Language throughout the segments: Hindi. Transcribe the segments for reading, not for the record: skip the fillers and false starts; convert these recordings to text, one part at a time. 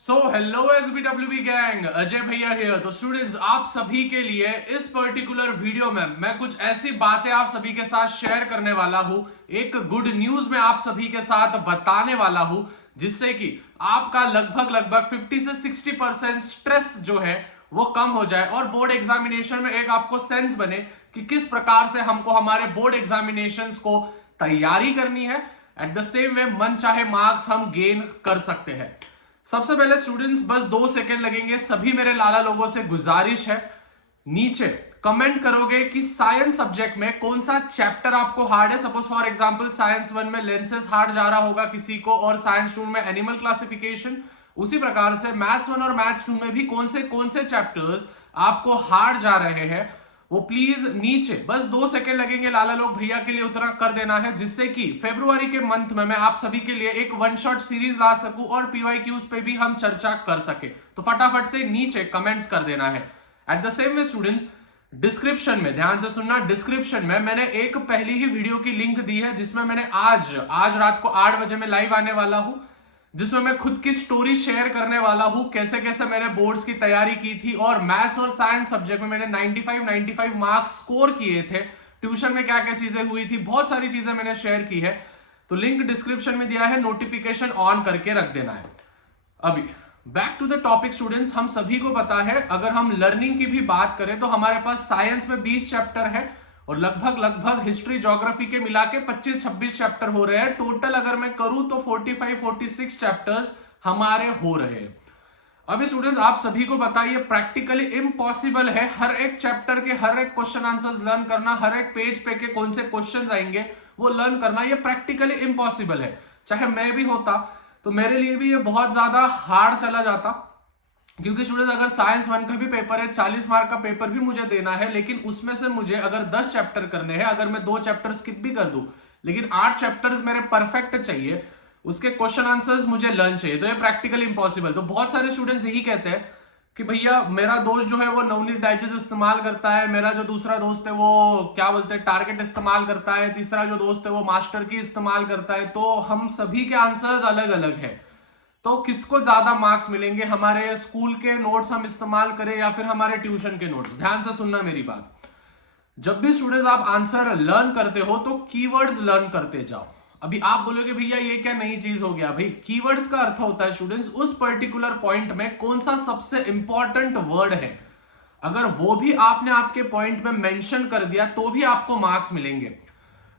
हेलो SBWB गैंग, अजय भैया हियर। तो स्टूडेंट्स, आप सभी के लिए इस पर्टिकुलर वीडियो में मैं कुछ ऐसी बातें आप सभी के साथ शेयर करने वाला हूं, एक गुड न्यूज में आप सभी के साथ बताने वाला हूं, जिससे कि आपका लगभग 50 से 60% स्ट्रेस जो है वो कम हो जाए और बोर्ड एग्जामिनेशन में एक आपको सेंस बने कि किस प्रकार से हमको हमारे बोर्ड एग्जामिनेशंस को तैयारी करनी है। एट द सेम वे मन चाहे मार्क्स हम गेन कर सकते हैं। सबसे पहले स्टूडेंट्स, बस 2 सेकंड लगेंगे। सभी मेरे लाला लोगों से गुजारिश है, नीचे कमेंट करोगे कि साइंस सब्जेक्ट में कौन सा चैप्टर आपको हार्ड है। सपोज फॉर एग्जांपल साइंस 1 में लेंसेस हार्ड जा रहा होगा किसी को, और साइंस 2 में एनिमल क्लासिफिकेशन। उसी प्रकार से मैथ्स 1 और मैथ्स 2 में भी कौन से चैप्टर्स आपको हार्ड जा रहे हैं, वो प्लीज नीचे बस 2 सेकंड लगेंगे लाला लोग भैया के लिए उतना कर देना है, जिससे कि फरवरी के मंथ में मैं आप सभी के लिए एक वन शॉट सीरीज ला सकूं और पीवाईक्यूज पे भी हम चर्चा कर सके। तो फटाफट से नीचे कमेंट्स कर देना है। At the same way students, description में ध्यान से सुनना, डिस्क्रिप्शन में मैंने एक पहली ही वीडियो की लिंक दी है, जिसमें मैंने आज रात को 8 बजे में लाइव आने वाला हूं, जिसमें मैं खुद की स्टोरी शेयर करने वाला हूं, कैसे कैसे मैंने बोर्ड्स की तैयारी की थी और मैथ्स और साइंस सब्जेक्ट में मैंने 95 मार्क्स स्कोर किए थे। ट्यूशन में क्या क्या चीजें हुई थी, बहुत सारी चीजें मैंने शेयर की है। तो लिंक डिस्क्रिप्शन में दिया है, नोटिफिकेशन ऑन करके रख देना है। अभी back to the topic students, हम सभी को पता है अगर हम लर्निंग की भी बात करें तो हमारे पास साइंस में 20 चैप्टर है और लगभग हिस्ट्री ज्योग्राफी के मिला के 25-26 चैप्टर हो रहे हैं। टोटल अगर मैं करूं तो 45-46 चैप्टर्स हमारे हो रहे हैं। अभी स्टूडेंट्स, आप सभी को बताइए प्रैक्टिकली इम्पॉसिबल है हर एक चैप्टर के हर एक क्वेश्चन आंसर्स लर्न करना, हर एक पेज पे के कौन से क्वेश्चंस आएंगे वो लर्न करना, ये प्रैक्टिकली इम्पॉसिबल है। चाहे मैं भी होता तो मेरे लिए भी ये बहुत ज्यादा हार्ड चला जाता, क्योंकि स्टूडेंट अगर साइंस 1 का भी पेपर है, 40 मार्क का पेपर भी मुझे देना है, लेकिन उसमें से मुझे अगर 10 चैप्टर करने हैं, अगर मैं 2 चैप्टर स्किप भी कर दूं, लेकिन 8 चैप्टर्स मेरे परफेक्ट चाहिए, उसके क्वेश्चन आंसर्स मुझे लर्न चाहिए, तो ये प्रैक्टिकली इंपॉसिबल। तो बहुत सारे स्टूडेंट्स यही कहते हैं कि भैया मेरा दोस्त जो है वो नवनीत डाइजेस्ट इस्तेमाल करता है, मेरा जो दूसरा दोस्त है वो क्या बोलते हैं टारगेट इस्तेमाल करता है, तीसरा जो दोस्त है वो मास्टर की इस्तेमाल करता है, तो हम सभी के आंसर्स अलग अलग है। तो किसको ज्यादा मार्क्स मिलेंगे, हमारे स्कूल के नोट्स हम इस्तेमाल करें या फिर हमारे ट्यूशन के नोट्स? ध्यान से सुनना मेरी बात। जब भी स्टूडेंट्स आप आंसर लर्न करते हो तो कीवर्ड्स लर्न करते जाओ। अभी आप बोलोगे भैया ये क्या नई चीज हो गया? भाई कीवर्ड्स का अर्थ होता है स्टूडेंट्स उस पर्टिकुलर पॉइंट में कौन सा सबसे इंपॉर्टेंट वर्ड है, अगर वो भी आपने आपके पॉइंट में मेंशन कर दिया तो भी आपको मार्क्स मिलेंगे।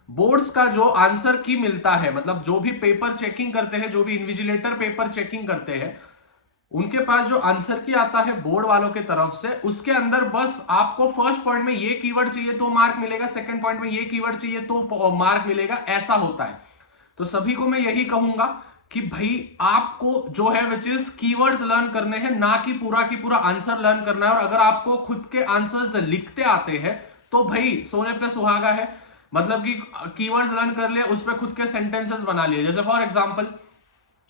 बोर्ड्स का जो आंसर की मिलता है, मतलब जो भी पेपर चेकिंग करते हैं, जो भी इन्विजिलेटर पेपर चेकिंग करते हैं, उनके पास जो आंसर की आता है बोर्ड वालों के तरफ से, उसके अंदर बस आपको फर्स्ट पॉइंट में ये कीवर्ड चाहिए तो मार्क मिलेगा, सेकंड पॉइंट में ये कीवर्ड चाहिए तो मार्क मिलेगा, ऐसा होता है। तो सभी को मैं यही कहूंगा कि भाई आपको जो है विच इज कीवर्ड्स लर्न करने हैं, ना कि पूरा आंसर लर्न करना है। और अगर आपको खुद के आंसर्स लिखते आते हैं तो भाई सोने पे सुहागा है, मतलब कि कीवर्ड्स लर्न कर लिए, उस पर खुद के सेंटेंसेस बना लिए। जैसे फॉर एग्जांपल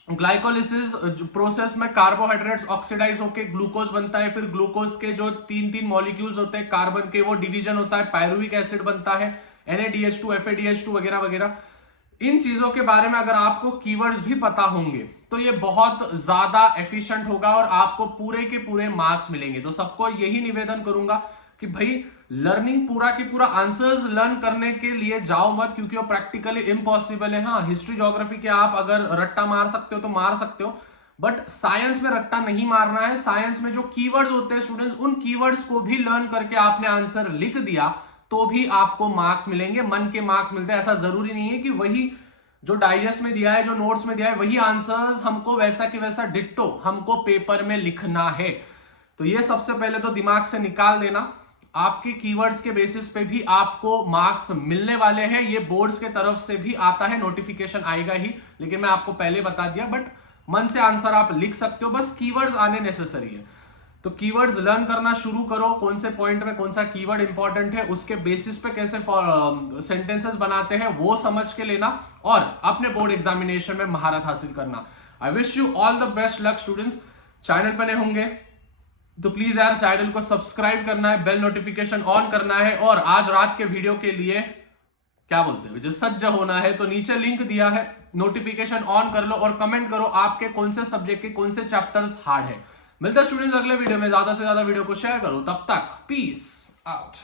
ग्लाइकोलिसिस प्रोसेस में कार्बोहाइड्रेट्स ऑक्सीडाइज होकर ग्लूकोज बनता है, फिर ग्लूकोज के जो तीन मॉलिक्यूल्स होते हैं कार्बन के, वो डिवीजन होता है, पायरुविक एसिड बनता है, NADH2 FADH2 वगैरह वगैरह। इन चीजों के बारे में अगर आपको कीवर्ड्स भी पता होंगे तो ये बहुत ज्यादा एफिशिएंट होगा और आपको पूरे के पूरे मार्क्स मिलेंगे। तो सबको यही निवेदन करूंगा कि भाई लर्निंग पूरा की पूरा आंसर्स लर्न करने के लिए जाओ मत, क्योंकि वो प्रैक्टिकली इम्पॉसिबल है। हाँ, हिस्ट्री ज्योग्राफी के आप अगर रट्टा मार सकते हो तो मार सकते हो, बट साइंस में रट्टा नहीं मारना है। साइंस में जो कीवर्ड्स होते हैं स्टूडेंट्स, उन कीवर्ड्स को भी लर्न करके आपने आंसर लिख दिया तो भी आपको मार्क्स मिलेंगे, मन के मार्क्स मिलते हैं। ऐसा जरूरी नहीं है कि वही जो डाइजेस्ट में दिया है, जो नोट्स में दिया है, वही आंसर्स हमको वैसा कि वैसा डिट्टो हमको पेपर में लिखना है। तो ये सबसे पहले तो दिमाग से निकाल देना। आपकी कीवर्ड्स के बेसिस पे भी आपको मार्क्स मिलने वाले हैं, ये बोर्ड्स के तरफ से भी आता है, नोटिफिकेशन आएगा ही, लेकिन मैं आपको पहले बता दिया। बट मन से आंसर आप लिख सकते हो, बस कीवर्ड्स आने नेसेसरी है। तो कीवर्ड्स लर्न करना शुरू करो, कौन से पॉइंट में कौन सा कीवर्ड इंपॉर्टेंट है, उसके बेसिस पे कैसे सेंटेंसेस बनाते हैं वो समझ के लेना और अपने बोर्ड एग्जामिनेशन में महारत हासिल करना। I wish you all the best luck students. Channel पर नए होंगे तो प्लीज यार चैनल को सब्सक्राइब करना है, बेल नोटिफिकेशन ऑन करना है, और आज रात के वीडियो के लिए क्या बोलते हैं, जो सज्ज होना है, तो नीचे लिंक दिया है, नोटिफिकेशन ऑन कर लो और कमेंट करो आपके कौन से सब्जेक्ट के कौन से चैप्टर्स हार्ड है। मिलता है स्टूडेंट्स अगले वीडियो में, ज्यादा से ज्यादा वीडियो को शेयर करो, तब तक पीस आउट।